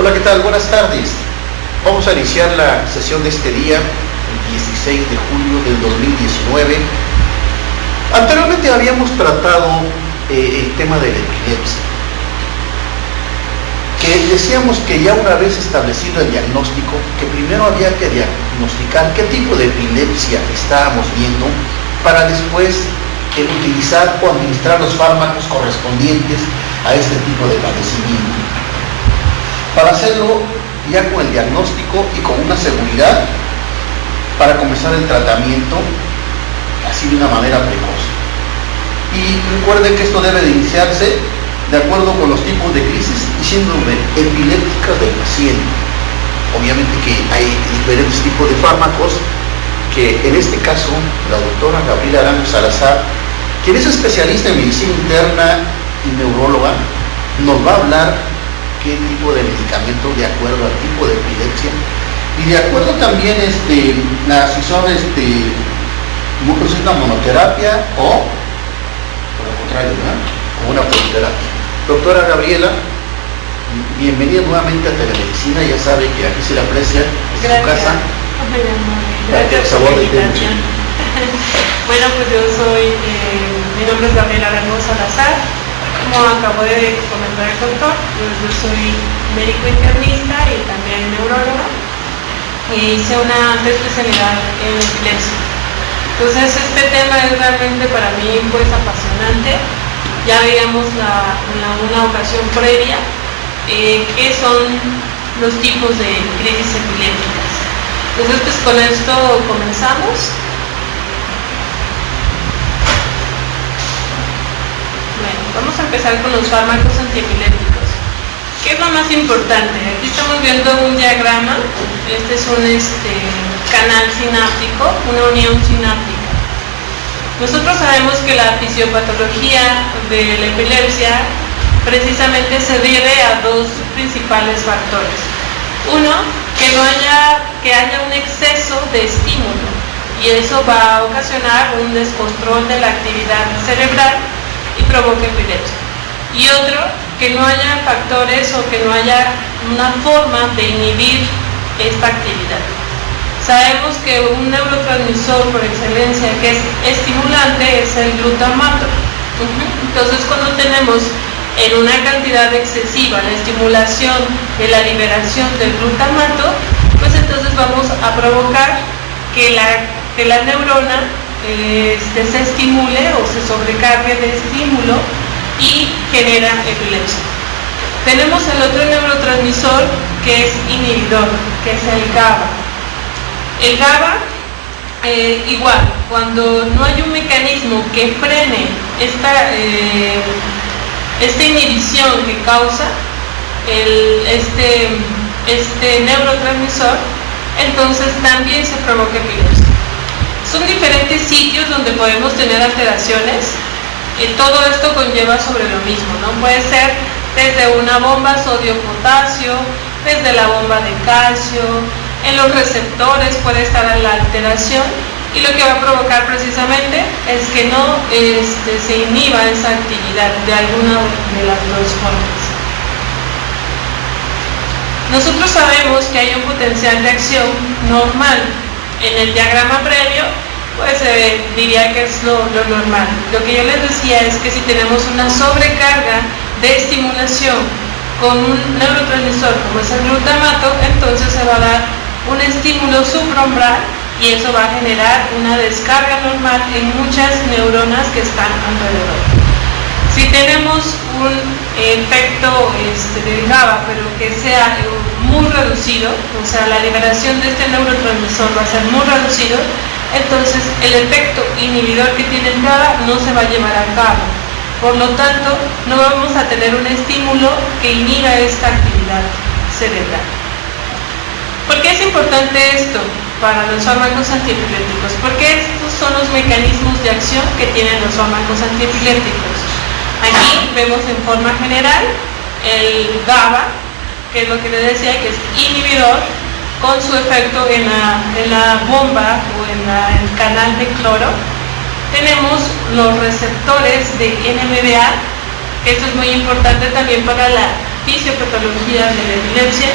Hola, ¿qué tal? Buenas tardes. Vamos a iniciar la sesión de este día, el 16 de julio del 2019. Anteriormente habíamos tratado el tema de la epilepsia, que decíamos que ya una vez establecido el diagnóstico, que primero había que diagnosticar qué tipo de epilepsia estábamos viendo para después utilizar o administrar los fármacos correspondientes a este tipo de padecimiento. Para hacerlo ya con el diagnóstico y con una seguridad para comenzar el tratamiento así de una manera precoz. Y recuerden que esto debe de iniciarse de acuerdo con los tipos de crisis y síndrome epilépticas del paciente. Obviamente que hay diferentes tipos de fármacos que en este caso la doctora Gabriela Arango Salazar, quien es especialista en medicina interna y neuróloga, nos va a hablar qué tipo de medicamento de acuerdo al tipo de epilepsia y de acuerdo también si son una monoterapia o por lo contrario, o una politerapia. Doctora Gabriela, bienvenida nuevamente a Telemedicina. Ya sabe que aquí se le aprecia en su casa. Gracias por la invitación. Bueno, pues yo soy, mi nombre es Gabriela Arango Salazar. Como acabo de comentar el doctor, yo soy médico internista y también neuróloga. Hice una especialidad en epilepsia. Entonces este tema es realmente para mí pues apasionante. Ya veíamos en una ocasión previa qué son los tipos de crisis epilépticas. Entonces pues con esto comenzamos. Bueno, vamos a empezar con los fármacos antiepilépticos. ¿Qué es lo más importante? Aquí estamos viendo un diagrama. Este es un canal sináptico, una unión sináptica. Nosotros sabemos que la fisiopatología de la epilepsia precisamente se debe a dos principales factores. Uno, que haya un exceso de estímulo y eso va a ocasionar un descontrol de la actividad cerebral y provoca epilepsia. Y otro, que no haya factores o que no haya una forma de inhibir esta actividad. Sabemos que un neurotransmisor por excelencia que es estimulante es el glutamato. Entonces cuando tenemos en una cantidad excesiva la estimulación de la liberación del glutamato, pues entonces vamos a provocar que la neurona se estimule o se sobrecargue de estímulo y genera epilepsia. Tenemos el otro neurotransmisor que es inhibidor, que es el GABA. El GABA, igual, cuando no hay un mecanismo que frene esta inhibición que causa este neurotransmisor, entonces también se provoca epilepsia. Son diferentes sitios donde podemos tener alteraciones. Todo esto conlleva sobre lo mismo, ¿no? Puede ser desde una bomba sodio-potasio, desde la bomba de calcio, en los receptores puede estar la alteración y lo que va a provocar precisamente es que no se inhiba esa actividad de alguna de las dos formas. Nosotros sabemos que hay un potencial de acción normal. En el diagrama previo pues diría que es lo normal. Lo que yo les decía es que si tenemos una sobrecarga de estimulación con un neurotransmisor como es el glutamato, entonces se va a dar un estímulo supraumbral y eso va a generar una descarga normal en muchas neuronas que están alrededor. Si tenemos un efecto del GABA, pero que sea muy reducido, o sea, la liberación de este neurotransmisor va a ser muy reducido, entonces el efecto inhibidor que tiene el GABA no se va a llevar a cabo. Por lo tanto, no vamos a tener un estímulo que inhiba esta actividad cerebral. ¿Por qué es importante esto para los fármacos antiepilépticos? Porque estos son los mecanismos de acción que tienen los fármacos antiepilépticos. Aquí vemos en forma general el GABA, que es lo que les decía, que es inhibidor, con su efecto en la bomba o en el canal de cloro. Tenemos los receptores de NMDA, que esto es muy importante también para la fisiopatología de la epilepsia,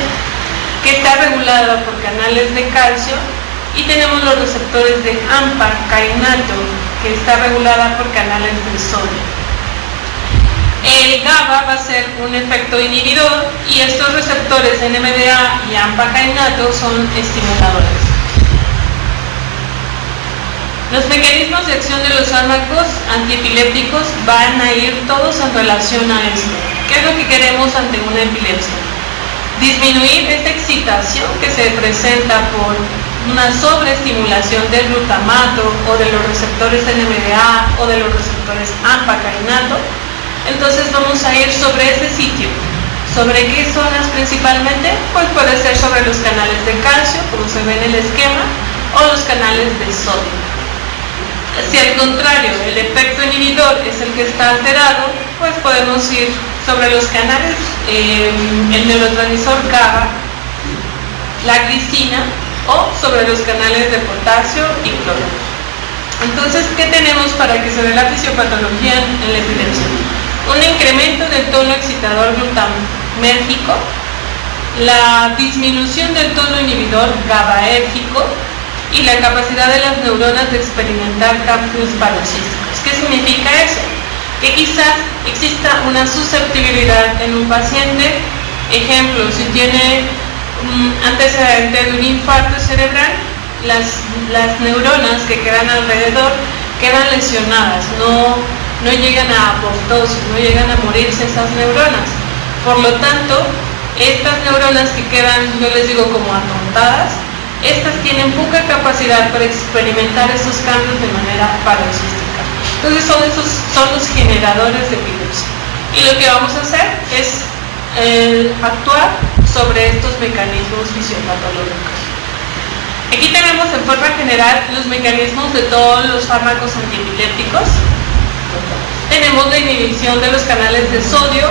que está regulada por canales de calcio, y tenemos los receptores de AMPA cainato, que está regulada por canales de sodio. El GABA va a ser un efecto inhibidor y estos receptores NMDA y AMPA cainato son estimuladores. Los mecanismos de acción de los fármacos antiepilépticos van a ir todos en relación a esto. ¿Qué es lo que queremos ante una epilepsia? Disminuir esta excitación que se presenta por una sobreestimulación del glutamato o de los receptores NMDA o de los receptores AMPA cainato. Entonces vamos a ir sobre ese sitio. ¿Sobre qué zonas principalmente? Pues puede ser sobre los canales de calcio, como se ve en el esquema, o los canales de sodio. Si al contrario el efecto inhibidor es el que está alterado, pues podemos ir sobre los canales, el neurotransmisor GABA, la glicina, o sobre los canales de potasio y cloro. Entonces, ¿qué tenemos para que se dé la fisiopatología en la epilepsia? Un incremento del tono excitador glutamérgico, la disminución del tono inhibidor GABAérgico y la capacidad de las neuronas de experimentar cambios paroxísticos. ¿Qué significa eso? Que quizás exista una susceptibilidad en un paciente. Ejemplo, si tiene antecedente de un infarto cerebral, las neuronas que quedan alrededor quedan lesionadas, no llegan a apoptosis, no llegan a morirse esas neuronas. Por lo tanto, estas neuronas que quedan, yo les digo como atontadas, estas tienen poca capacidad para experimentar esos cambios de manera paroxística. Entonces son los generadores de epilepsia. Y lo que vamos a hacer es actuar sobre estos mecanismos fisiopatológicos. Aquí tenemos en forma general los mecanismos de todos los fármacos antiepilépticos. Tenemos la inhibición de los canales de sodio.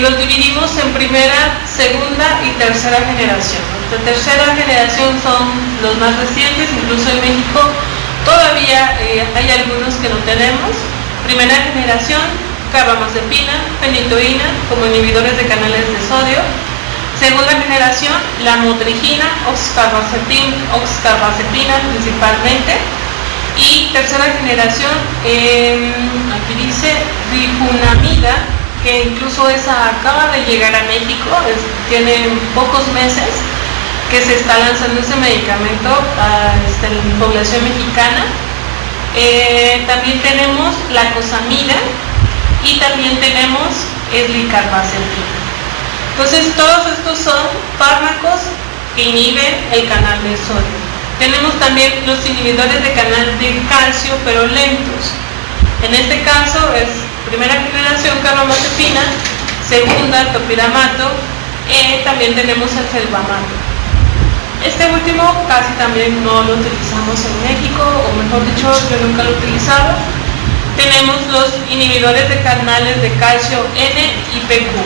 Los dividimos en primera, segunda y tercera generación. La tercera generación son los más recientes, incluso en México todavía hay algunos que no tenemos. Primera generación, carbamazepina, fenitoína como inhibidores de canales de sodio. Segunda generación, la motrigina, oxcarbazepina principalmente. Y tercera generación, aquí dice rifunamida, que incluso esa acaba de llegar a México, tiene pocos meses que se está lanzando ese medicamento en la población mexicana. También tenemos la cosamida y también tenemos eslicarbazepina. Entonces todos estos son fármacos que inhiben el canal de sodio. Tenemos también los inhibidores de canal de calcio, pero lentos. En este caso es primera generación carbamazepina, segunda topiramato, también tenemos el felbamato. Este último casi también no lo utilizamos en México, o mejor dicho, yo nunca lo he utilizado. Tenemos los inhibidores de canales de calcio N y PQ.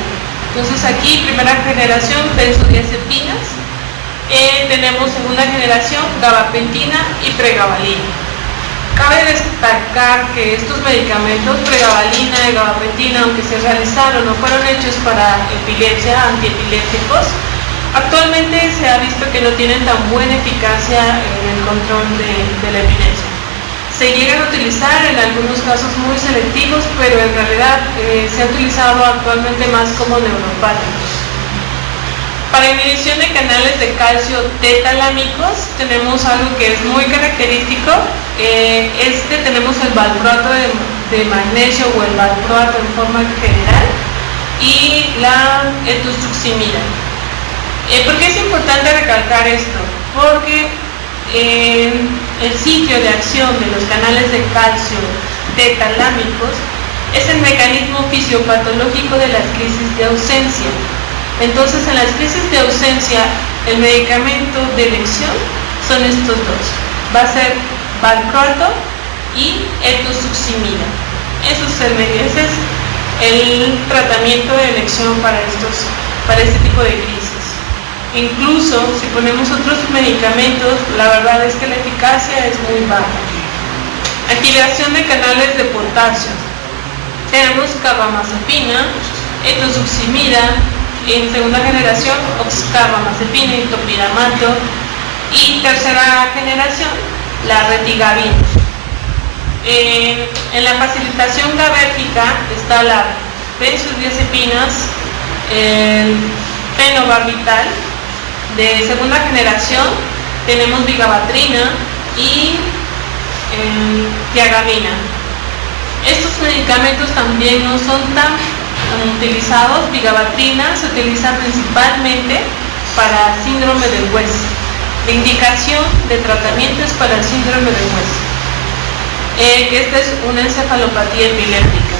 Entonces aquí, primera generación, benzodiazepinas. Tenemos segunda generación, gabapentina y pregabalina. Cabe destacar que estos medicamentos, pregabalina y gabapentina, aunque se realizaron o fueron hechos para epilepsia, antiepilépticos, actualmente se ha visto que no tienen tan buena eficacia en el control de la epilepsia. Se llegan a utilizar en algunos casos muy selectivos, pero en realidad se ha utilizado actualmente más como neuropáticos. Para inhibición de canales de calcio T-talámicos tenemos algo que es muy característico. Tenemos el valproato de magnesio o el valproato en forma general y la etosuximida. ¿Por qué es importante recalcar esto? Porque el sitio de acción de los canales de calcio T-talámicos es el mecanismo fisiopatológico de las crisis de ausencia. Entonces, en las crisis de ausencia, el medicamento de elección son estos dos. Va a ser valproato y etosuximida. Ese es el tratamiento de elección para este tipo de crisis. Incluso, si ponemos otros medicamentos, la verdad es que la eficacia es muy baja. Activación de canales de potasio. Tenemos carbamazepina, etosuximida, en segunda generación oxcarbamazepina y topiramato, y tercera generación la retigabina. En la facilitación GABérgica está la benzodiazepinas, el fenobarbital. De segunda generación tenemos vigabatrina y tiagamina. Estos medicamentos también no son tan utilizados. Vigabatrina se utiliza principalmente para síndrome del hueso. La indicación de tratamiento es para el síndrome del hueso. Esta es una encefalopatía epiléptica.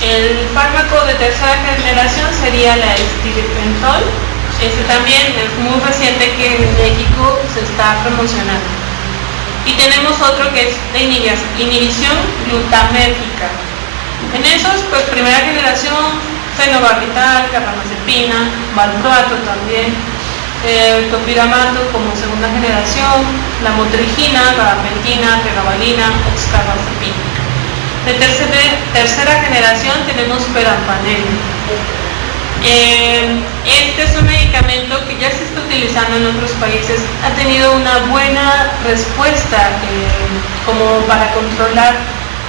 El fármaco de tercera generación sería la estilipentol. Este también es muy reciente que en México se está promocionando. Y tenemos otro que es de inhibición glutamérgica. En esos, pues primera generación, fenobarbital, carbamazepina, valproato también, topiramato como segunda generación, la motrigina, gabapentina, pregabalina, oxcarbazepina. De tercera generación tenemos perampanel. Este es un medicamento que ya se está utilizando en otros países, ha tenido una buena respuesta como para controlar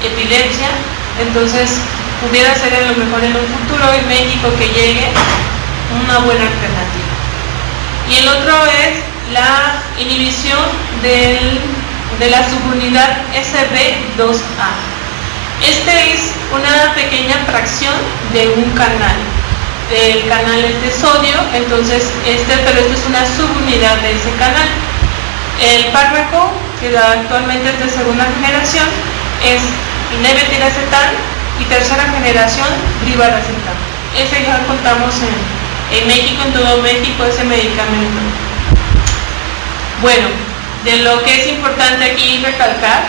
epilepsia, entonces pudiera ser a lo mejor en un futuro en México que llegue una buena alternativa. Y el otro es la inhibición de la subunidad SB2A. Este es una pequeña fracción de un canal. El canal es de sodio, entonces pero esto es una subunidad de ese canal. El fármaco, que actualmente es de segunda generación, es levetiracetam y tercera generación brivaracetam. Ese ya contamos en México, en todo México, ese medicamento. Bueno, de lo que es importante aquí recalcar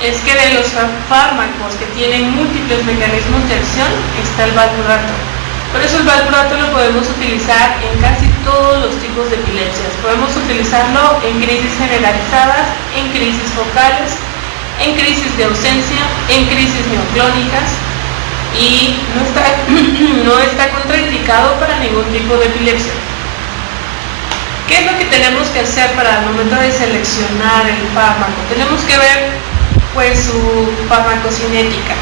es que de los fármacos que tienen múltiples mecanismos de acción está el valproato. Por eso el valproato lo podemos utilizar en casi todos los tipos de epilepsias. Podemos utilizarlo en crisis generalizadas, en crisis focales, en crisis de ausencia, en crisis neoclónicas, y no está contraindicado para ningún tipo de epilepsia. ¿Qué es lo que tenemos que hacer para el momento de seleccionar el fármaco? Tenemos que ver pues su farmacocinética.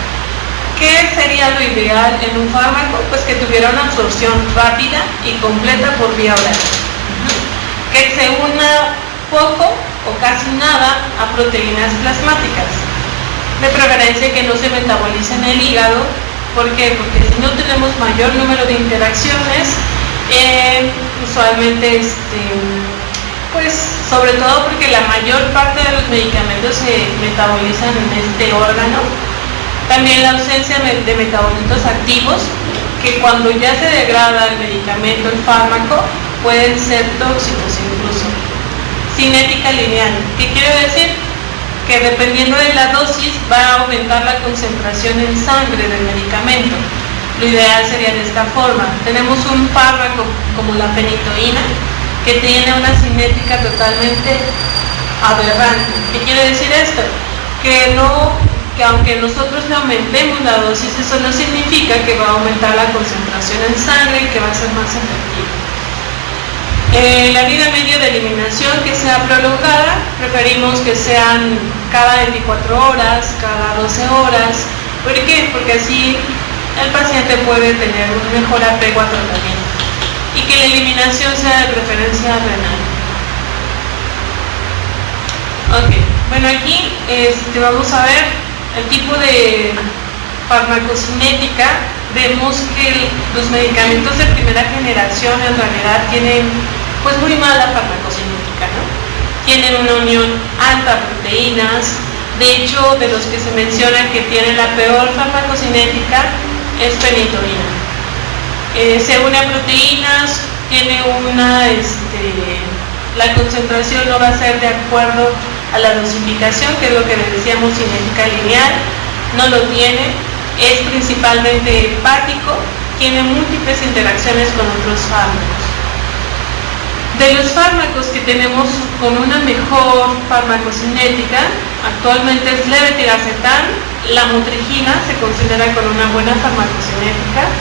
¿Qué sería lo ideal en un fármaco? Pues que tuviera una absorción rápida y completa por vía oral. Que se una poco o casi nada a proteínas plasmáticas. De preferencia que no se metabolice en el hígado. ¿Por qué? Porque si no tenemos mayor número de interacciones, usualmente, pues sobre todo porque la mayor parte de los medicamentos se metabolizan en este órgano. También la ausencia de metabolitos activos, que cuando ya se degrada el medicamento, el fármaco, pueden ser tóxicos incluso. Cinética lineal. ¿Qué quiere decir? Que dependiendo de la dosis va a aumentar la concentración en sangre del medicamento. Lo ideal sería de esta forma. Tenemos un fármaco como la fenitoína que tiene una cinética totalmente aberrante. ¿Qué quiere decir esto? Que aunque nosotros le aumentemos la dosis, eso no significa que va a aumentar la concentración en sangre y que va a ser más efectivo. La vida media de eliminación que sea prolongada, preferimos que sean cada 24 horas, cada 12 horas. ¿Por qué? Porque así el paciente puede tener un mejor apego al tratamiento. Y que la eliminación sea de preferencia renal. Ok, bueno, aquí vamos a ver el tipo de farmacocinética. Vemos que los medicamentos de primera generación en realidad tienen pues muy mala farmacocinética, ¿no? Tienen una unión alta a proteínas. De hecho, de los que se menciona que tienen la peor farmacocinética es fenitoína. Se une a proteínas, tiene la concentración no va a ser de acuerdo a la dosificación, que es lo que le decíamos cinética lineal, no lo tiene, es principalmente hepático, tiene múltiples interacciones con otros fármacos. De los fármacos que tenemos con una mejor farmacocinética, actualmente es levetiracetam, la motrigina se considera con una buena farmacocinética,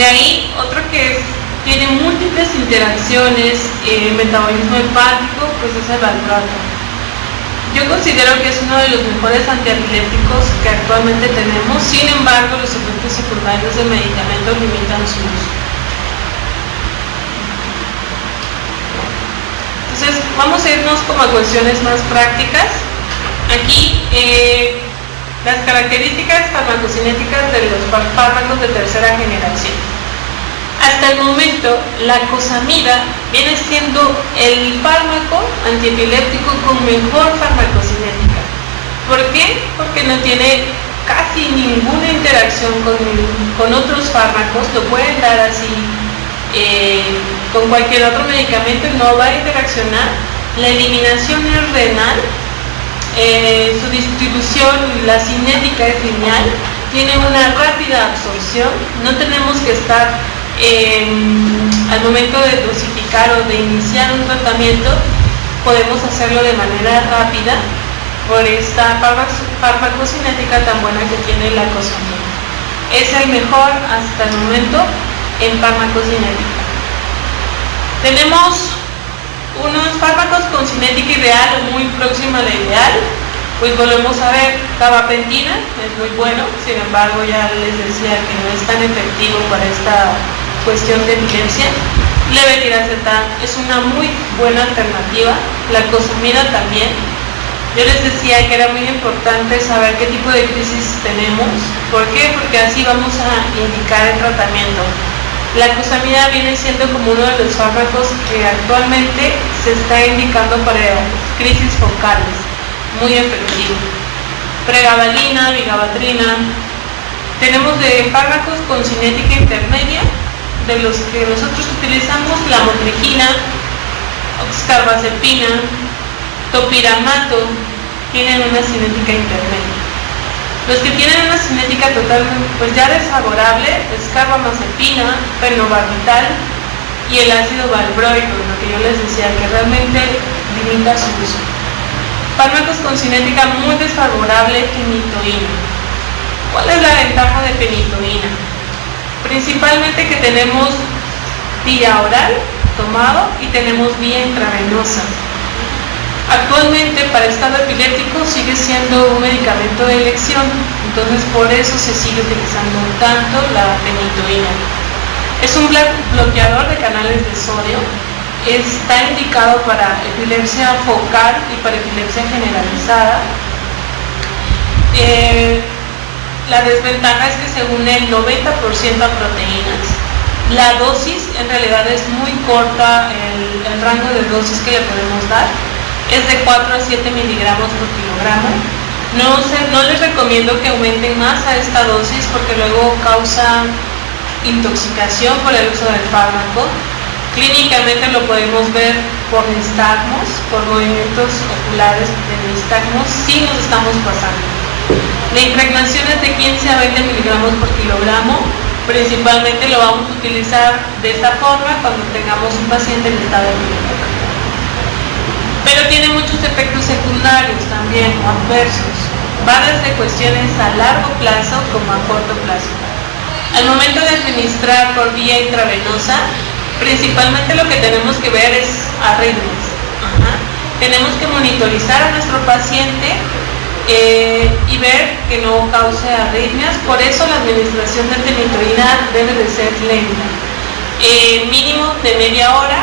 De ahí, otro que tiene múltiples interacciones, metabolismo hepático, pues es el valproato. Yo considero que es uno de los mejores antiepilépticos que actualmente tenemos, sin embargo, los efectos secundarios del medicamento limitan su uso. Entonces, vamos a irnos como a cuestiones más prácticas. Aquí, las características farmacocinéticas de los fármacos de tercera generación. Hasta el momento, la cosamida viene siendo el fármaco antiepiléptico con mejor farmacocinética. ¿Por qué? Porque no tiene casi ninguna interacción con otros fármacos, lo pueden dar así con cualquier otro medicamento, no va a interaccionar. La eliminación es renal, su distribución, la cinética es lineal, tiene una rápida absorción, no tenemos que estar al momento de dosificar o de iniciar un tratamiento, podemos hacerlo de manera rápida por esta farmacocinética tan buena que tiene la cosamida. Es el mejor hasta el momento en farmacocinética. Tenemos unos fármacos con cinética ideal o muy próxima a la ideal, pues volvemos a ver, gabapentina es muy bueno, sin embargo ya les decía que no es tan efectivo para esta cuestión de epilepsia. Levetiracetam es una muy buena alternativa, la cosamida también. Yo les decía que era muy importante saber qué tipo de crisis tenemos. ¿Por qué? Porque así vamos a indicar el tratamiento. La cosamida viene siendo como uno de los fármacos que actualmente se está indicando para crisis focales, muy efectivo. Pregabalina, vigabatrina. Tenemos de fármacos con cinética intermedia, de los que nosotros utilizamos la motrigina, oxcarbazepina, topiramato, tienen una cinética intermedia. Los que tienen una cinética totalmente, pues ya desfavorable, es carbamazepina, fenobarbital y el ácido valproico, lo que yo les decía, que realmente limita su uso. Fármacos con cinética muy desfavorable, fenitoína. ¿Cuál es la ventaja de fenitoína? Principalmente que tenemos vía oral, tomado, y tenemos vía intravenosa. Actualmente para estado epiléptico sigue siendo un medicamento de elección, entonces por eso se sigue utilizando tanto la fenitoína. Es un bloqueador de canales de sodio, está indicado para epilepsia focal y para epilepsia generalizada. La desventaja es que se une el 90% a proteínas. La dosis en realidad es muy corta, el rango de dosis que le podemos dar es de 4 a 7 miligramos por kilogramo. No les recomiendo que aumenten más a esta dosis porque luego causa intoxicación por el uso del fármaco. Clínicamente lo podemos ver por nistagmos, por movimientos oculares de nistagmos, si nos estamos pasando. La impregnación es de 15 a 20 miligramos por kilogramo. Principalmente lo vamos a utilizar de esta forma cuando tengamos un paciente en estado epiléptico. Pero tiene muchos efectos secundarios también, o adversos. Va desde cuestiones a largo plazo como a corto plazo. Al momento de administrar por vía intravenosa, principalmente lo que tenemos que ver es arritmias. Tenemos que monitorizar a nuestro paciente y ver que no cause arritmias. Por eso la administración de fenitoína debe de ser lenta. Mínimo de media hora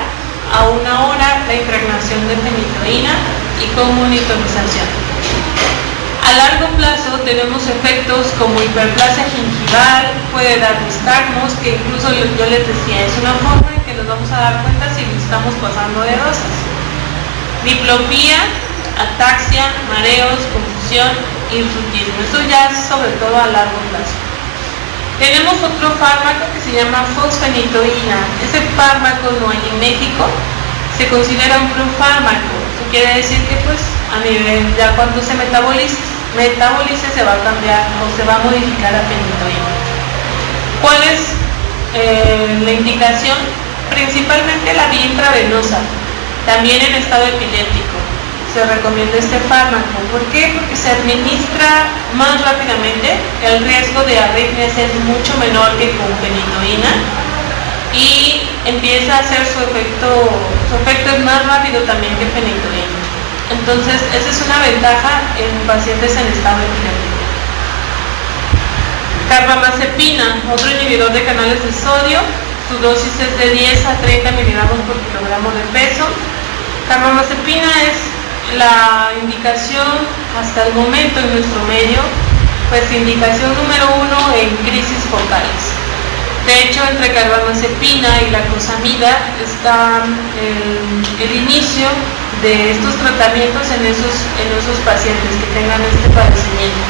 a 1 hora la impregnación de fenitoína y con monitorización. A largo plazo tenemos efectos como hiperplasia gingival, puede dar nistagmos, que incluso yo les decía, es una forma en que nos vamos a dar cuenta si estamos pasando de dosis. Diplopía, ataxia, mareos, confusión, hirsutismo. Eso ya es sobre todo a largo plazo. Tenemos otro fármaco que se llama fosfenitoína. Ese fármaco no hay en México, se considera un profármaco. Eso quiere decir que pues a nivel, ya cuando se metabolice se va a cambiar o se va a modificar a fenitoína. ¿Cuál es la indicación? Principalmente la vía intravenosa, también en estado epiléptico. se recomienda este fármaco. ¿Por qué? Porque se administra más rápidamente, el riesgo de arritmias es mucho menor que con fenitoína y empieza a hacer su efecto es más rápido también que fenitoína. Entonces, esa es una ventaja en pacientes en estado epiléptico. Carbamazepina, otro inhibidor de canales de sodio, su dosis es de 10 a 30 miligramos por kilogramo de peso. Carbamazepina es la indicación hasta el momento en nuestro medio, pues indicación número 1 en crisis focales. De hecho, entre carbamazepina y lacosamida está el inicio de estos tratamientos en esos pacientes que tengan este padecimiento.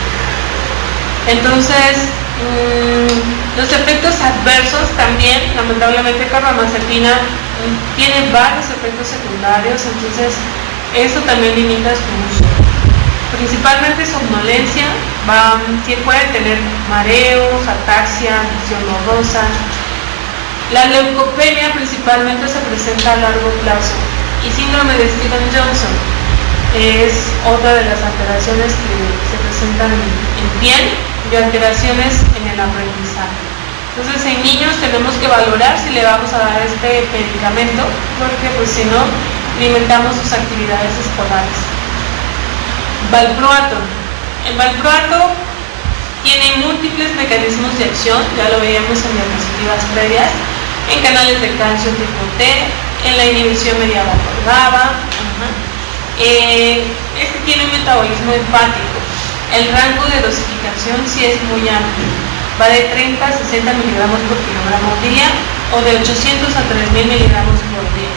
Entonces, los efectos adversos también, lamentablemente carbamazepina tiene varios efectos secundarios, entonces eso también limita su uso. Principalmente somnolencia, que puede tener mareos, ataxia, visión borrosa. La leucopenia principalmente se presenta a largo plazo y síndrome de Stevens-Johnson es otra de las alteraciones que se presentan en piel y alteraciones en el aprendizaje. Entonces en niños tenemos que valorar si le vamos a dar este medicamento porque pues si no limitamos sus actividades escolares. Valproato. El valproato tiene múltiples mecanismos de acción, ya lo veíamos en diapositivas previas, en canales de calcio tipo T, en la inhibición mediada por GABA. Este tiene un metabolismo hepático. El rango de dosificación sí es muy amplio, va de 30 a 60 miligramos por kilogramo día o de 800 a 3000 miligramos por día.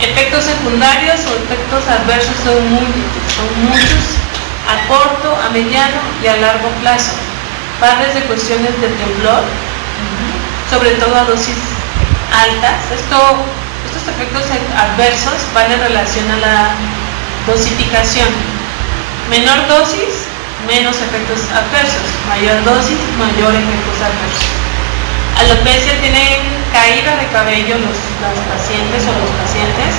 Efectos secundarios o efectos adversos son múltiples, son muchos, a corto, a mediano y a largo plazo. Va desde cuestiones de temblor, sobre todo a dosis altas. Estos efectos adversos van en relación a la dosificación. Menor dosis, menos efectos adversos. Mayor dosis, mayor efectos adversos. Alopecia, tienen caída de cabello las pacientes o los pacientes.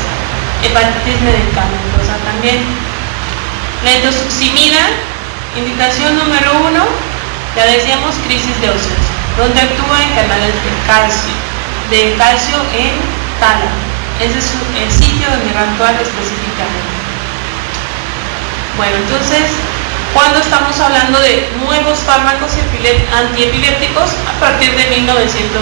Hepatitis medicamentosa también. La indosuximida, indicación número 1, ya decíamos, crisis de ausencia, donde actúa en canales de calcio en tálamo. Ese es el sitio donde va a actuar específicamente. Bueno, entonces, cuando estamos hablando de nuevos fármacos antiepilépticos, a partir de 1990,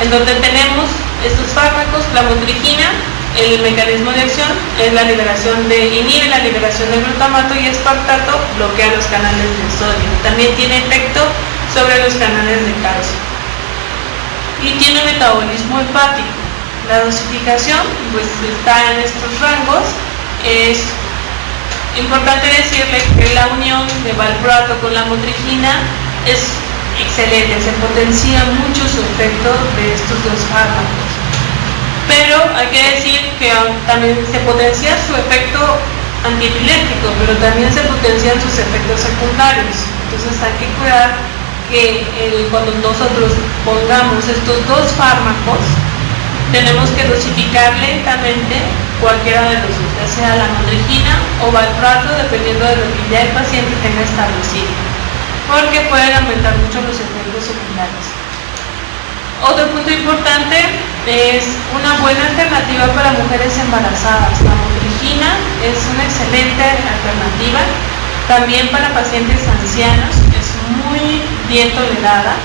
en donde tenemos estos fármacos, la motrigina, el mecanismo de acción es inhibe la liberación de glutamato y espartato, bloquea los canales de sodio. También tiene efecto sobre los canales de calcio. Y tiene metabolismo hepático. La dosificación pues está en estos rangos. Es importante decirle que la unión de valproato con la motrigina es excelente, se potencia mucho su efecto de estos dos fármacos. Pero hay que decir que también se potencia su efecto antiepiléptico, pero también se potencian sus efectos secundarios. Entonces hay que cuidar que cuando nosotros pongamos estos dos fármacos, tenemos que dosificar lentamente cualquiera de los dos, ya sea la motrigina o valproato, dependiendo de lo que ya el paciente tenga establecido, porque pueden aumentar mucho los efectos secundarios. Otro punto importante es una buena alternativa para mujeres embarazadas. La motrigina es una excelente alternativa, también para pacientes ancianos, es muy bien tolerada.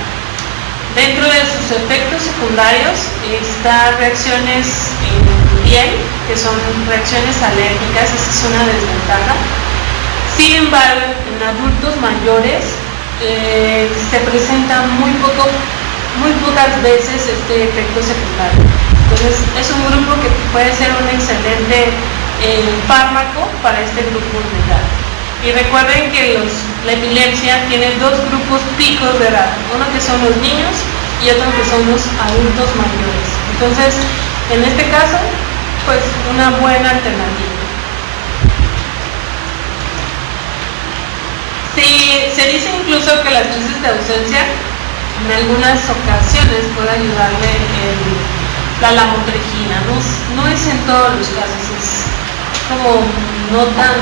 Dentro de sus efectos secundarios están reacciones en piel, que son reacciones alérgicas, esa es una desventaja. Sin embargo, en adultos mayores se presenta muy pocas veces este efecto secundario. Entonces es un grupo que puede ser un excelente fármaco para este grupo de edad. Y recuerden que la epilepsia tiene dos grupos picos de edad, uno que son los niños y otro que son los adultos mayores. Entonces, en este caso, pues una buena alternativa. Se dice incluso que las crisis de ausencia en algunas ocasiones puede ayudarle la lamotrigina, no es en todos los casos, como no tan,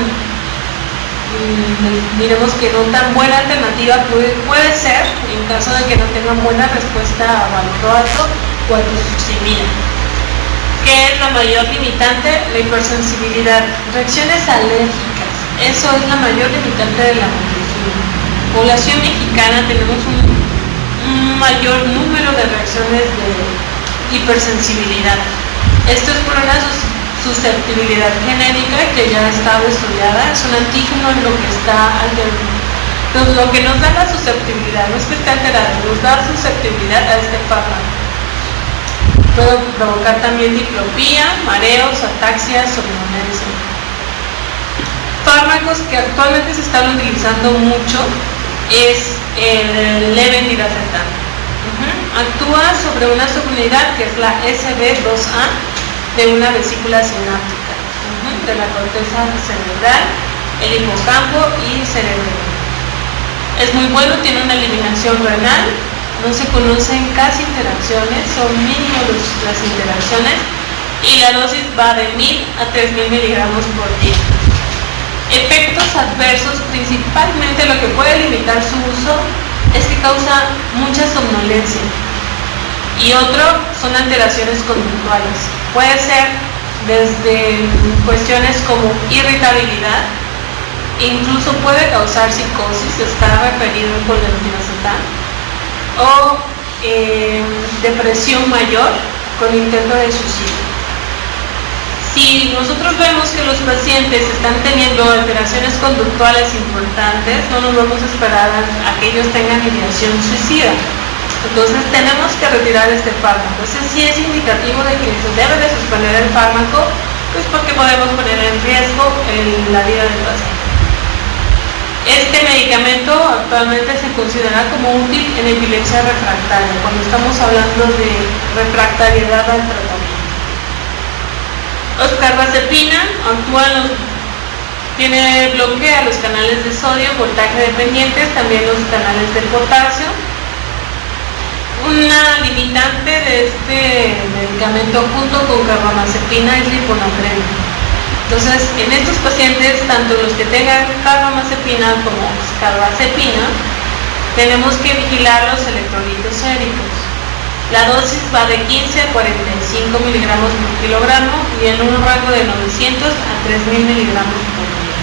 diremos que no tan buena alternativa, puede ser en caso de que no tengan buena respuesta a valproato o a tuzoximida. ¿Qué es la mayor limitante? La hipersensibilidad. Reacciones alérgicas. Eso es la mayor limitante de la motricina. Población mexicana tenemos un mayor número de reacciones de hipersensibilidad. Esto es por una susceptibilidad genética que ya ha estado estudiada, es un antígeno en lo que está alterado. Entonces, lo que nos da la susceptibilidad, no es que esté alterado, nos da susceptibilidad a este fármaco. Puede provocar también diplopía, mareos, ataxia, somnolencia. Fármacos que actualmente se están utilizando mucho es el levetiracetam. Actúa sobre una subunidad que es la SB2A de una vesícula sináptica, de la corteza cerebral, el hipocampo y cerebro. Es muy bueno, tiene una eliminación renal, no se conocen casi interacciones, son mínimos las interacciones y la dosis va de 1000 a 3000 miligramos por día. Efectos adversos, principalmente lo que puede limitar su uso es que causa mucha somnolencia y otro son alteraciones conductuales. Puede ser desde cuestiones como irritabilidad, incluso puede causar psicosis, está referido con el levetiracetam, o depresión mayor con intento de suicidio. Si nosotros vemos que los pacientes están teniendo alteraciones conductuales importantes, no nos vamos a esperar a que ellos tengan ideación suicida. Entonces tenemos que retirar este fármaco. Ese sí es indicativo de que se debe de suspender el fármaco, pues porque podemos poner en riesgo la vida del paciente. Este medicamento actualmente se considera como útil en epilepsia refractaria, cuando estamos hablando de refractariedad al tratamiento. Los carbazepina bloquea los canales de sodio, voltaje dependientes, también los canales de potasio. Una limitante de este medicamento junto con carbamazepina es la hiponatremia. Entonces, en estos pacientes, tanto los que tengan carbamazepina como carbazepina, tenemos que vigilar los electrolitos séricos. La dosis va de 15 a 45 miligramos por kilogramo y en un rango de 900 a 3000 miligramos por día.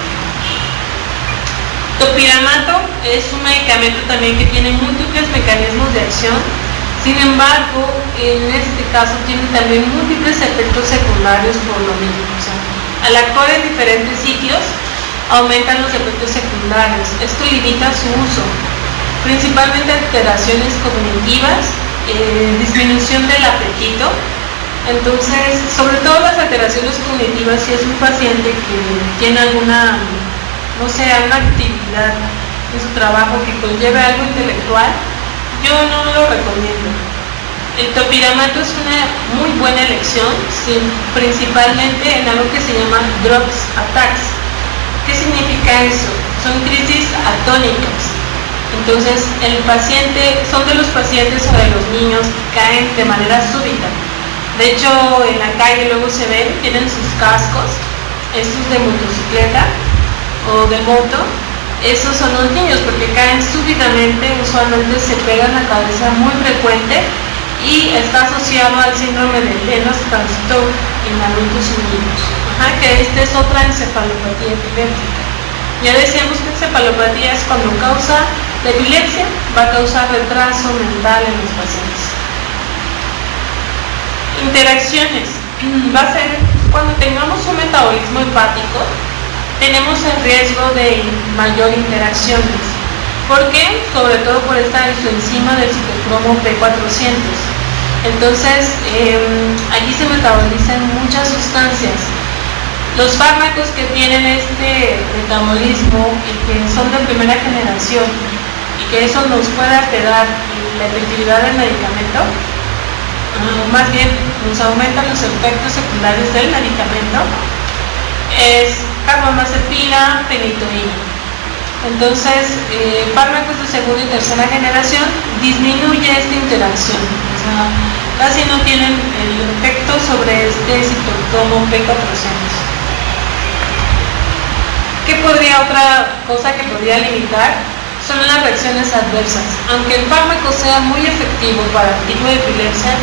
Topiramato es un medicamento también que tiene múltiples mecanismos de acción. Sin embargo, en este caso tiene también múltiples efectos secundarios por lo mismo. O sea, al actuar en diferentes sitios, aumentan los efectos secundarios. Esto limita su uso, principalmente alteraciones cognitivas, disminución del apetito. Entonces, sobre todo las alteraciones cognitivas, si es un paciente que tiene alguna, no sé, alguna actividad en su trabajo que conlleve algo intelectual, yo no lo recomiendo. El topiramato es una muy buena elección, principalmente en algo que se llama drops attacks. ¿Qué significa eso? Son crisis atónicas. Entonces, son de los pacientes o de los niños que caen de manera súbita. De hecho, en la calle luego se ven, tienen sus cascos, estos de motocicleta o de moto. Esos son los niños porque caen súbitamente, usualmente se pegan la cabeza muy frecuente y está asociado al síndrome de Lennox-Gastaut en adultos y niños. Que esta es otra encefalopatía epiléptica. Ya decíamos que encefalopatía es cuando causa la epilepsia, va a causar retraso mental en los pacientes. Interacciones. Va a ser cuando tengamos un metabolismo hepático, tenemos el riesgo de mayor interacciones. ¿Por qué? Sobre todo por esta isoenzima del citocromo P400. Entonces, aquí se metabolizan muchas sustancias. Los fármacos que tienen este metabolismo y que son de primera generación y que eso nos puede alterar la efectividad del medicamento, más bien nos aumentan los efectos secundarios del medicamento, es carbamazepina, fenitoína. Entonces, fármacos de segunda y tercera generación disminuye esta interacción, o sea, casi no tienen el efecto sobre este citocromo P400. Otra cosa que podría limitar son las reacciones adversas. Aunque el fármaco sea muy efectivo para el tipo de epilepsia,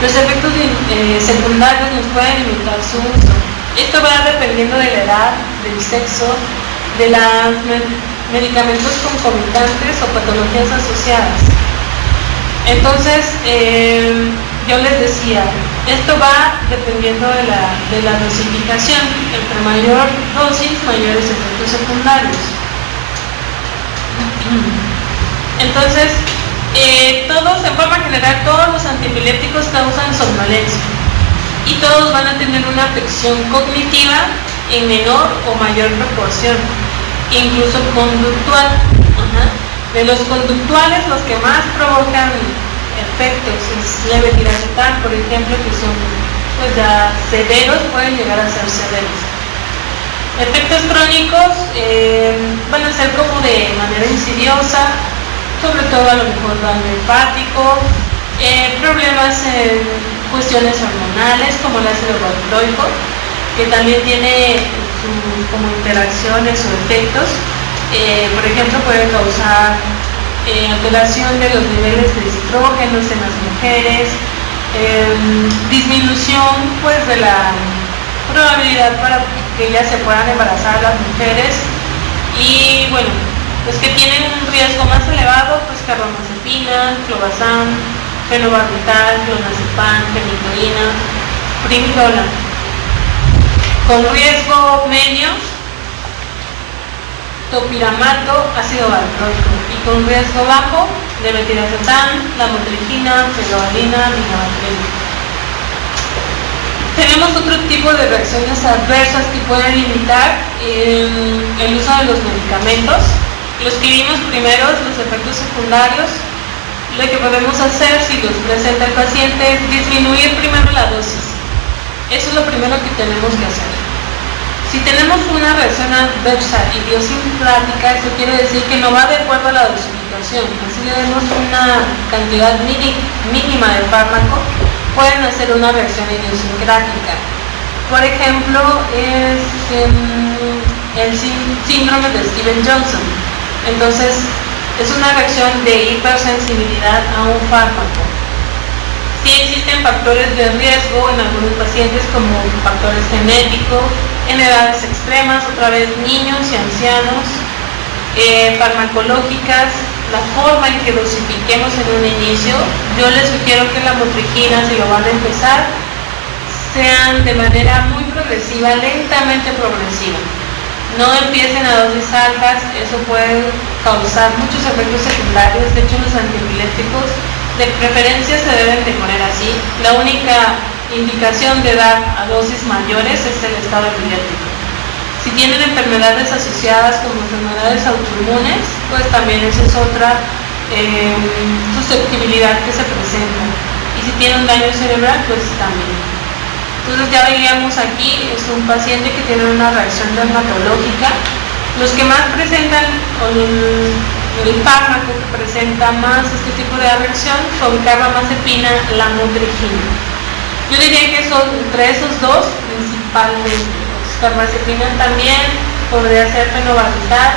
los efectos secundarios nos pueden limitar su uso. Esto va dependiendo de la edad, del sexo, de los medicamentos concomitantes o patologías asociadas. Entonces, yo les decía, esto va dependiendo de la dosificación. Entre mayor dosis, mayores efectos secundarios. Entonces, en forma general, todos los antiepilépticos causan somnolencia y todos van a tener una afección cognitiva en menor o mayor proporción, incluso conductual. De los conductuales, los que más provocan efectos es levetiracetam, por ejemplo, que son pues ya severos, pueden llegar a ser severos. Efectos crónicos van a ser como de manera insidiosa, sobre todo a lo mejor daño hepático, problemas en cuestiones hormonales como el ácido valproico, que también tiene sus como interacciones o efectos. Por ejemplo, puede causar alteración de los niveles de estrógenos en las mujeres, disminución pues de la probabilidad para que ellas se puedan embarazar las mujeres, y bueno, los que tienen un riesgo más elevado, pues carbamazepina, clobazam, fenobarbital, clonazepam, fenitoína, primidola. Con riesgo medio, topiramato, ácido valproico, y con riesgo bajo, levetiracetam, lamotrigina, pregabalina, migabalina. Tenemos otro tipo de reacciones adversas que pueden limitar el uso de los medicamentos. Los que vimos primero, los efectos secundarios. Lo que podemos hacer si los presenta el paciente es disminuir primero la dosis. Eso es lo primero que tenemos que hacer. Si tenemos una reacción adversa idiosincrática, eso quiere decir que no va de acuerdo a la dosificación. Así le demos una cantidad mínima de fármaco, pueden hacer una reacción idiosincrática. Por ejemplo, es el síndrome de Stevens-Johnson. Entonces, es una reacción de hipersensibilidad a un fármaco. Sí existen factores de riesgo en algunos pacientes, como factores genéticos, en edades extremas, otra vez niños y ancianos, farmacológicas, la forma en que dosifiquemos en un inicio. Yo les sugiero que la motrigina, si lo van a empezar, sean de manera muy progresiva, lentamente progresiva. No empiecen a dosis altas, eso puede causar muchos efectos secundarios. De hecho, los antiepilépticos de preferencia se deben de poner así. La única indicación de dar a dosis mayores es el estado epiléptico. Si tienen enfermedades asociadas como enfermedades autoinmunes, pues también esa es otra susceptibilidad que se presenta. Y si tiene un daño cerebral, pues también. Entonces ya veíamos aquí, es un paciente que tiene una reacción dermatológica. Los que más presentan, o el fármaco que presenta más este tipo de reacción, son carbamazepina, lamotrigina. Yo diría que son entre esos dos principalmente. Carbamazepina también podría ser fenobarbital,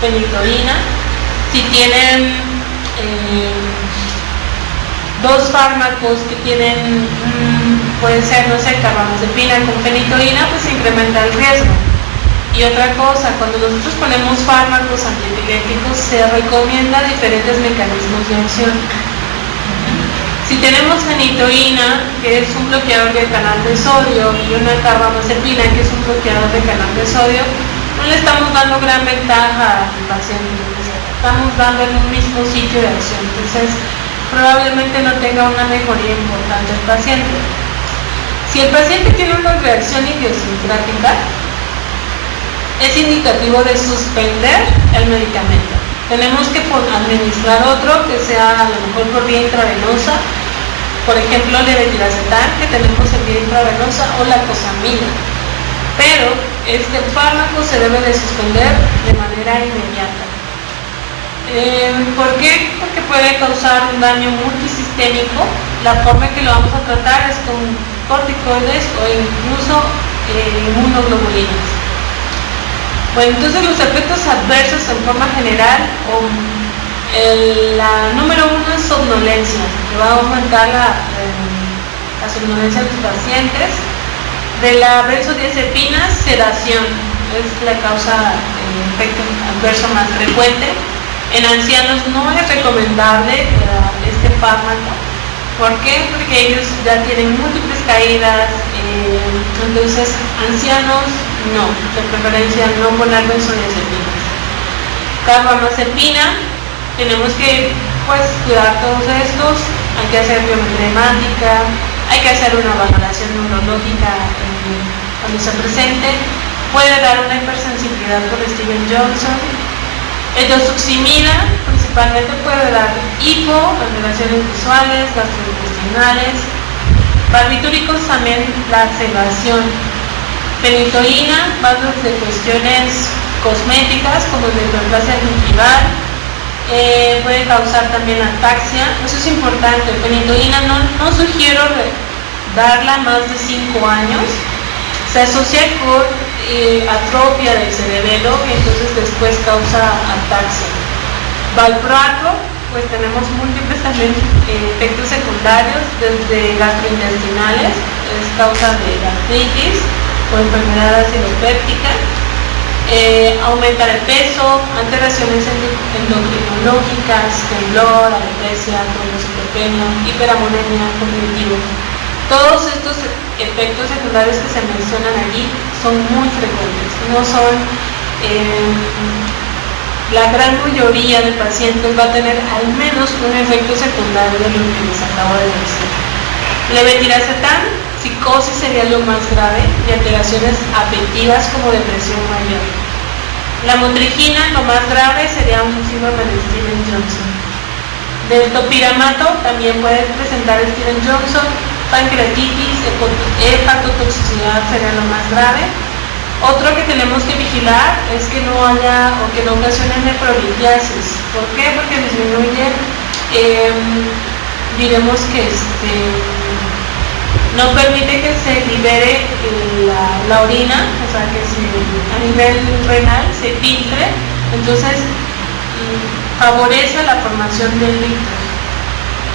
fenitoína. Si tienen dos fármacos que tienen, puede ser, no sé, carbamazepina con fenitoína, pues se incrementa el riesgo. Y otra cosa, cuando nosotros ponemos fármacos antiepilépticos, se recomienda diferentes mecanismos de acción. Si tenemos fenitoína, que es un bloqueador del canal de sodio, y una carbamazepina, que es un bloqueador del canal de sodio, no le estamos dando gran ventaja al paciente, estamos dando en un mismo sitio de acción. Entonces, probablemente no tenga una mejoría importante el paciente. Si el paciente tiene una reacción idiosincrática, es indicativo de suspender el medicamento. Tenemos que administrar otro que sea a lo mejor por vía intravenosa, por ejemplo levetiracetam, que tenemos en vía intravenosa, o la cosamina. Pero este fármaco se debe de suspender de manera inmediata. ¿Por qué? Porque puede causar un daño multisistémico. La forma en que lo vamos a tratar es con corticoides o incluso inmunoglobulinas. Bueno, entonces los efectos adversos en forma general, la número 1 es somnolencia, que va a aumentar la somnolencia de los pacientes. De la benzodiazepina, sedación, es la causa de efecto adverso más frecuente. En ancianos no es recomendable este fármaco. ¿Por qué? Porque ellos ya tienen múltiples caídas, entonces ancianos no, de preferencia no poner benzodiazepinas. Carbamazepina, tenemos que cuidar todos estos, hay que hacer biometría hemática, hay que hacer una valoración neurológica cuando se presente, puede dar una hipersensibilidad por Steven Johnson. El dosuximida principalmente puede dar hipo, alteraciones visuales, gastrointestinales. Barbitúricos también la sedación. Fenitoína va desde cuestiones cosméticas como de hiperplasia gingival, puede causar también ataxia. Eso es importante. Fenitoína no sugiero darla más de 5 años. Se asocia con atrofia del cerebelo y entonces después causa ataxia. Valproato, pues tenemos múltiples también efectos secundarios, desde gastrointestinales, es causa de gastritis o enfermedad acidopéptica, aumenta el peso, alteraciones endocrinológicas, temblor, alopecia, trombocitopenia, hiperamonemia, cognitivo. Todos estos efectos secundarios que se mencionan allí son muy frecuentes, no son la gran mayoría de pacientes va a tener al menos un efecto secundario de lo que les acabo de decir. Levetiracetam, psicosis sería lo más grave y alteraciones afectivas como depresión mayor. La motrigina, lo más grave sería un síndrome de Steven Johnson. Del topiramato también puede presentar Steven Johnson. Pancreatitis, hepatotoxicidad sería lo más grave. Otro que tenemos que vigilar es que no haya o que no ocasione nefrolitiasis. ¿Por qué? Porque disminuye, diremos que no permite que se libere la orina, o sea que a nivel renal se filtre, entonces favorece la formación del líquido.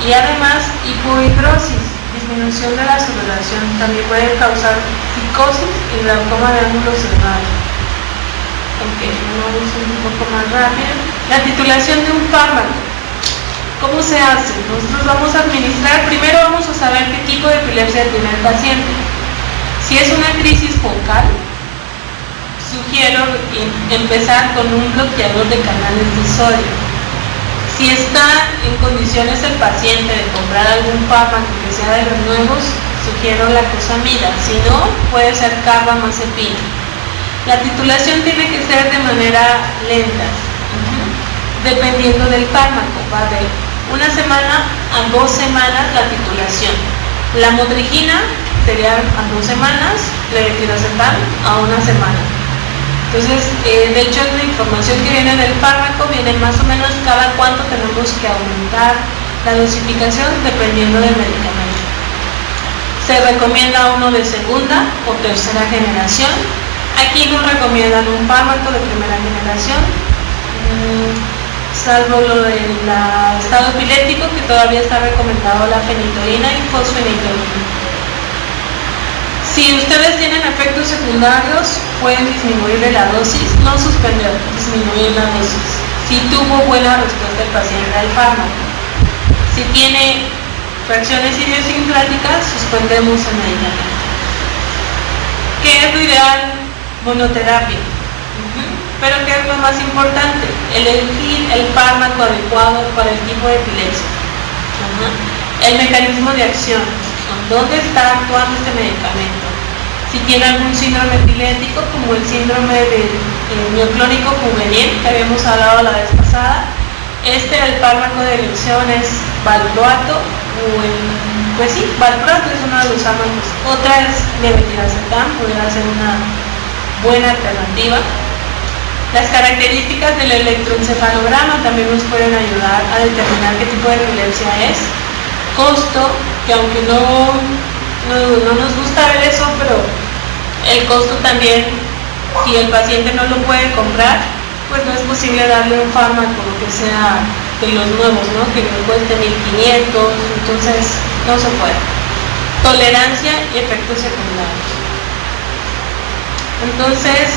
Y además hipohidrosis, disminución de la sudoración, también puede causar psicosis y glaucoma de ángulo cerrado. Ok, vamos un poco más rápido. La titulación de un fármaco. ¿Cómo se hace? Nosotros vamos a administrar, primero vamos a saber qué tipo de epilepsia tiene el paciente. Si es una crisis focal, sugiero empezar con un bloqueador de canales de sodio. Si está en condiciones el paciente de comprar algún fármaco que sea de los nuevos, sugiero la cosamida. Si no, puede ser carbamazepina. La titulación tiene que ser de manera lenta, dependiendo del fármaco. Va de 1 semana a 2 semanas la titulación. La motrigina sería a 2 semanas, levetiracetam a 1 semana. Entonces, de hecho, la información que viene del fármaco viene más o menos cada cuánto tenemos que aumentar la dosificación dependiendo del medicamento. Se recomienda uno de segunda o tercera generación. Aquí nos recomiendan un fármaco de primera generación, salvo lo del estado epiléptico, que todavía está recomendado la fenitoína y fosfenitoína. Si ustedes tienen efectos secundarios, pueden disminuirle la dosis, no suspender, disminuir la dosis. Si tuvo buena respuesta el paciente al fármaco. Si tiene reacciones idiosincráticas, suspendemos el medicamento. ¿Qué es lo ideal? Monoterapia. Pero ¿qué es lo más importante? Elegir el fármaco adecuado para el tipo de epilepsia. El mecanismo de acción. ¿Dónde está actuando este medicamento? Si tiene algún síndrome epiléptico, como el síndrome del mioclónico juvenil, que habíamos hablado la vez pasada, el fármaco de elección es valproato, valproato es uno de los fármacos. Otra es levetiracetam, podría ser una buena alternativa. Las características del electroencefalograma también nos pueden ayudar a determinar qué tipo de epilepsia es. Costo, que aunque no nos gusta ver eso, pero el costo también Si el paciente no lo puede comprar, pues no es posible darle un fármaco que sea de los nuevos, ¿no? Que le cueste 1.500, entonces no se puede. Tolerancia y efectos secundarios. Entonces,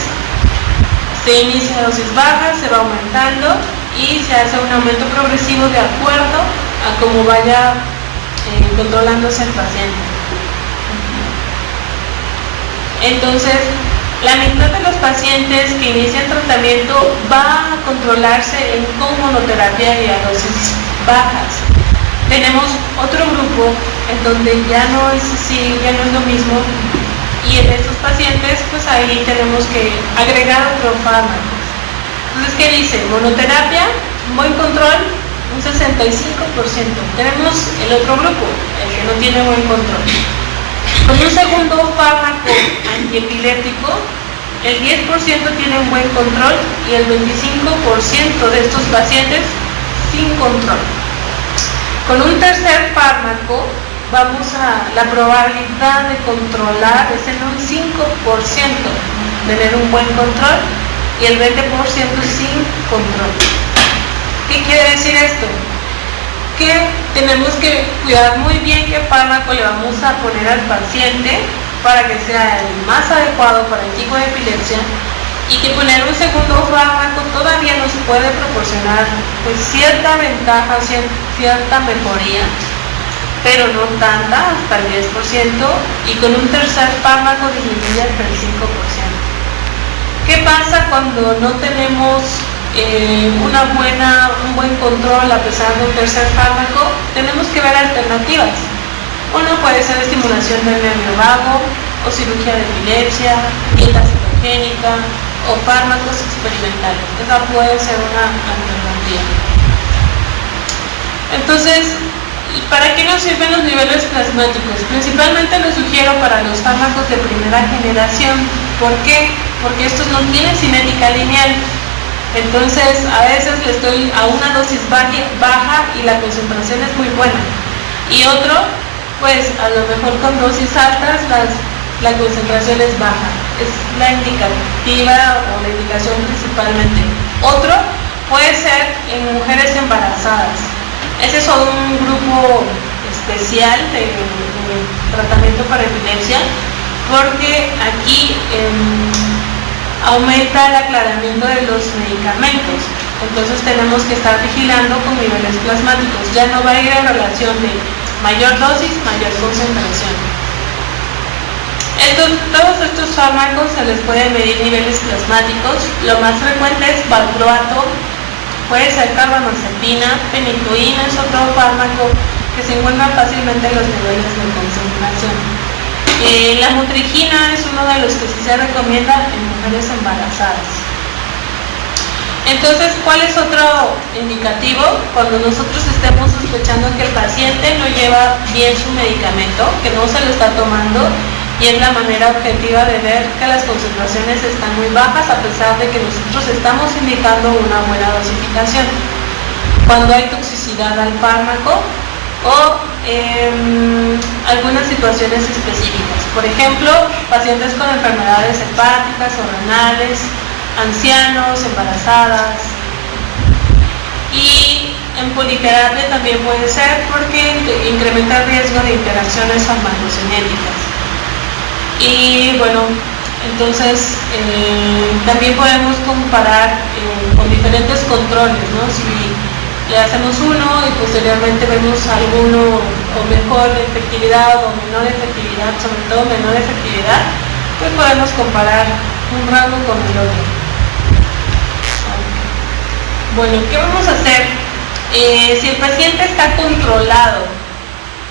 se inicia a dosis bajas, se va aumentando y se hace un aumento progresivo de acuerdo a cómo vaya controlándose el paciente. Entonces, la mitad de los pacientes que inician tratamiento va a controlarse con monoterapia y a dosis bajas. Tenemos otro grupo en donde ya no es así, ya no es lo mismo, y en estos pacientes pues ahí tenemos que agregar otro fármaco. Entonces, ¿qué dice? Monoterapia, buen control, un 65%. Tenemos el otro grupo, el que no tiene buen control. Con un segundo fármaco antiepiléptico, el 10% tiene un buen control y el 25% de estos pacientes sin control. Con un tercer fármaco, la probabilidad de controlar es en un 5%, tener un buen control, y el 20% sin control. ¿Qué quiere decir esto? Que tenemos que cuidar muy bien qué fármaco le vamos a poner al paciente para que sea el más adecuado para el tipo de epilepsia, y que poner un segundo fármaco todavía nos puede proporcionar pues cierta ventaja, cierta mejoría, pero no tanta, hasta el 10%, y con un tercer fármaco disminuye hasta el 5%. ¿Qué pasa cuando no tenemos un buen control a pesar de un tercer fármaco? Tenemos que ver alternativas. Uno puede ser estimulación del nervio vago, o cirugía de epilepsia, dieta cetogénica, o fármacos experimentales. Esa puede ser una alternativa. Entonces, ¿para qué nos sirven los niveles plasmáticos? Principalmente los sugiero para los fármacos de primera generación. ¿Por qué? Porque estos no tienen cinética lineal. Entonces, a veces le estoy a una dosis baja y la concentración es muy buena. Y otro, pues a lo mejor con dosis altas la concentración es baja. Es la indicativa o la indicación principalmente. Otro puede ser en mujeres embarazadas. Ese es un grupo especial de tratamiento para epilepsia, porque aquí aumenta el aclaramiento de los medicamentos. Entonces tenemos que estar vigilando con niveles plasmáticos. Ya no va a ir en relación de mayor dosis, mayor concentración. Todos estos fármacos se les puede medir niveles plasmáticos. Lo más frecuente es valproato, puede ser carbamazepina, fenitoína es otro fármaco que se encuentra fácilmente en los niveles de concentración. La motrigina es uno de los que sí se recomienda en mujeres embarazadas. Entonces, ¿cuál es otro indicativo? Cuando nosotros estemos sospechando que el paciente no lleva bien su medicamento, que no se lo está tomando, y es la manera objetiva de ver que las concentraciones están muy bajas a pesar de que nosotros estamos indicando una buena dosificación. Cuando hay toxicidad al fármaco o algunas situaciones específicas. Por ejemplo, pacientes con enfermedades hepáticas o renales, ancianos, embarazadas. Y en politerapia también puede ser porque incrementa el riesgo de interacciones farmacocinéticas. Y bueno, entonces también podemos comparar con diferentes controles, ¿no? Si le hacemos uno y posteriormente vemos alguno o mejor efectividad o menor efectividad, sobre todo menor efectividad, pues podemos comparar un rango con el otro. Bueno, ¿qué vamos a hacer? Si el paciente está controlado,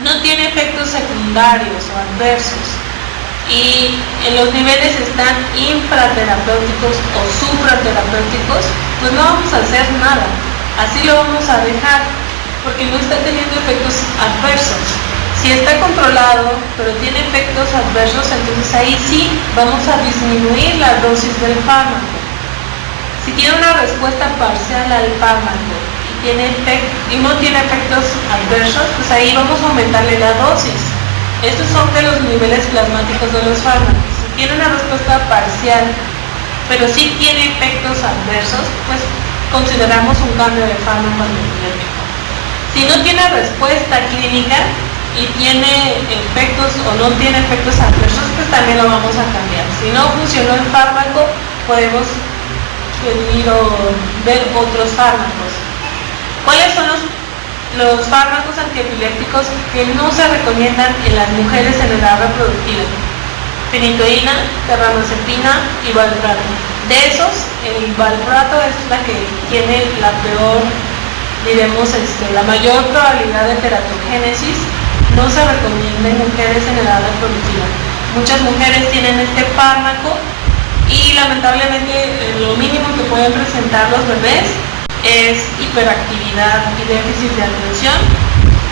no tiene efectos secundarios o adversos, y los niveles están infraterapéuticos o supraterapéuticos, pues no vamos a hacer nada, así lo vamos a dejar, porque no está teniendo efectos adversos. Si está controlado, pero tiene efectos adversos, entonces ahí sí vamos a disminuir la dosis del fármaco. Si tiene una respuesta parcial al fármaco y no tiene efectos adversos, pues ahí vamos a aumentarle la dosis. Estos son de los niveles plasmáticos de los fármacos. Si tiene una respuesta parcial pero sí tiene efectos adversos, pues consideramos un cambio de fármaco antiepiléptico. Si no tiene respuesta clínica y tiene efectos o no tiene efectos adversos, pues también lo vamos a cambiar. Si no funcionó el fármaco, podemos pedir o ver otros fármacos. ¿Cuáles son los fármacos antiepilépticos que no se recomiendan en las mujeres en edad reproductiva? Fenitoína, carbamazepina y valproato. De esos, el valproato es la que tiene la peor, diremos, la mayor probabilidad de teratogénesis. No se recomienda en mujeres en edad reproductiva. Muchas mujeres tienen este fármaco y lamentablemente lo mínimo que pueden presentar los bebés es hiperactividad y déficit de atención,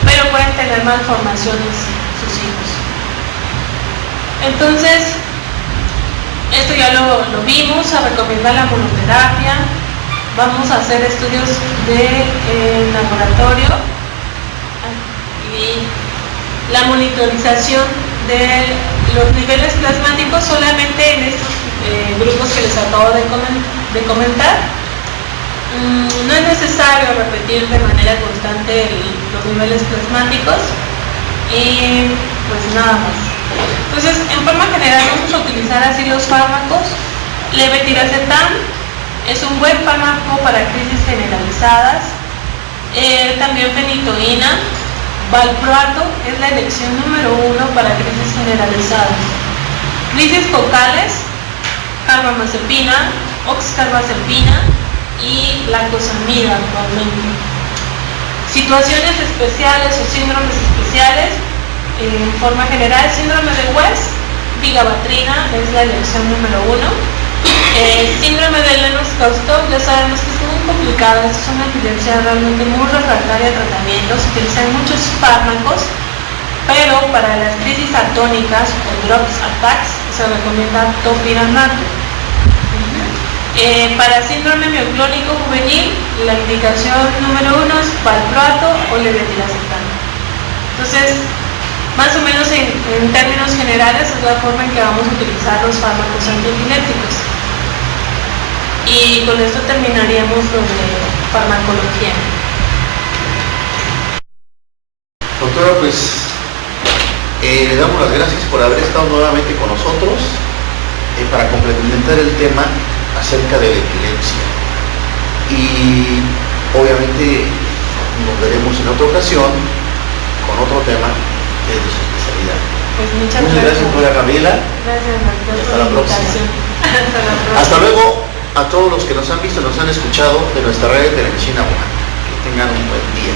pero pueden tener malformaciones sus hijos. Entonces, esto ya lo vimos, se recomienda la monoterapia. Vamos a hacer estudios de laboratorio y la monitorización de los niveles plasmáticos solamente en estos grupos que les acabo de comentar. No es necesario repetir de manera constante los niveles plasmáticos y pues nada más. Entonces, en forma general vamos a utilizar así los fármacos. Levetiracetam es un buen fármaco para crisis generalizadas. También fenitoína. Valproato es la elección número 1 para crisis generalizadas. Crisis focales, carbamazepina, oxcarbazepina y lacosamida actualmente. Situaciones especiales o síndromes especiales, en forma general, síndrome de West, vigabatrina es la elección número 1. Síndrome de Lennox-Gastaut, ya sabemos que es muy complicada, es una epilepsia realmente muy refractaria a tratamientos, se utilizan muchos fármacos, pero para las crisis atónicas o drops attacks se recomienda topiramato. Para síndrome mioclónico juvenil, la indicación número 1 es valproato o levetiracetam. Entonces, más o menos en términos generales es la forma en que vamos a utilizar los fármacos antiepilépticos. Y con esto terminaríamos lo de farmacología. Doctora, pues le damos las gracias por haber estado nuevamente con nosotros para complementar el tema acerca de la epilepsia. Y obviamente nos veremos en otra ocasión con otro tema de su especialidad. Pues muchas gracias, doctora Gabriela. Gracias, doctor. Hasta la próxima. Hasta la próxima. Hasta luego a todos los que nos han visto, nos han escuchado de nuestra red de televisión Aguán. Que tengan un buen día.